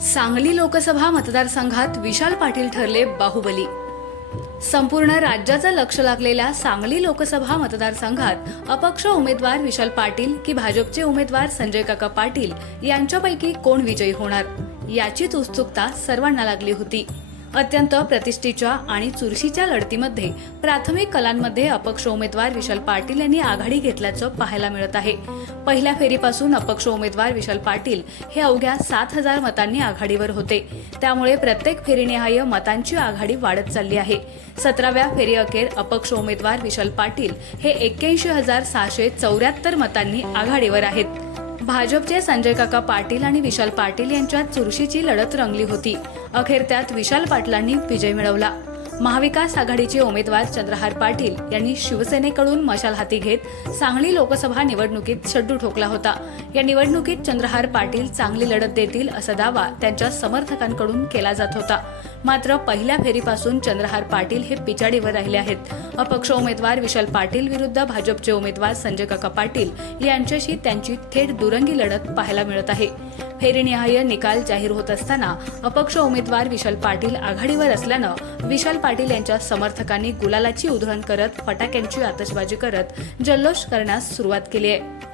सांगली लोकसभा मतदारसंघात विशाल पाटील ठरले बाहुबली. संपूर्ण राज्याचं लक्ष लागलेल्या सांगली लोकसभा मतदारसंघात अपक्ष उमेदवार विशाल पाटील की भाजपचे उमेदवार संजय काका पाटील यांच्यापैकी कोण विजयी होणार? याचीच उत्सुकता सर्वांना लागली होती. अत्यंत प्रतिष्ठेच्या आणि चुरशीच्या लढतीमध्ये प्राथमिक कलांमध्ये अपक्ष उमेदवार विशाल पाटील यांनी आघाडी घेतल्याचं पाहायला मिळत आहे. पहिल्या फेरीपासून अपक्ष उमेदवार विशाल पाटील हे अवघ्या सात हजार मतांनी आघाडीवर होते. त्यामुळे प्रत्येक फेरीनिहाय मतांची आघाडी वाढत चालली आहे. सतराव्या फेरीअखेर अपक्ष उमेदवार विशाल पाटील हे एक्क्याऐंशी हजार सहाशे चौऱ्याहत्तर मतांनी आघाडीवर आहेत. भाजपचे संजय काका पाटील आणि विशाल पाटील यांच्यात चुरशीची लढत रंगली होती. अखेर त्यात विशाल पाटलांनी विजय मिळवला. महाविकास आघाडीचे उमेदवार चंद्रहार पाटील यांनी शिवसेनेकडून मशाल हाती घेत सांगली लोकसभा निवडणुकीत शड्डू ठोकला होता. या निवडणुकीत चंद्रहार पाटील चांगली लढत देतील असा दावा त्यांच्या समर्थकांकडून केला जात होता. मात्र पहिल्या फेरीपासून चंद्रहार पाटील हे पिछाडीवर राहिले आहेत. अपक्ष उमेदवार विशाल पाटील विरुद्ध भाजपचे उमेदवार संजय काका पाटील यांच्याशी त्यांची थेट दुरंगी लढत पाहायला मिळत आहे. फेरीनिहाय निकाल जाहीर होत असताना अपक्ष उमेदवार विशाल पाटील आघाडीवर असल्यानं विशाल पाटील यांच्या समर्थकांनी गुलालाची उधळण करत फटाक्यांची आतषबाजी करत जल्लोष करण्यास सुरुवात केली आहे.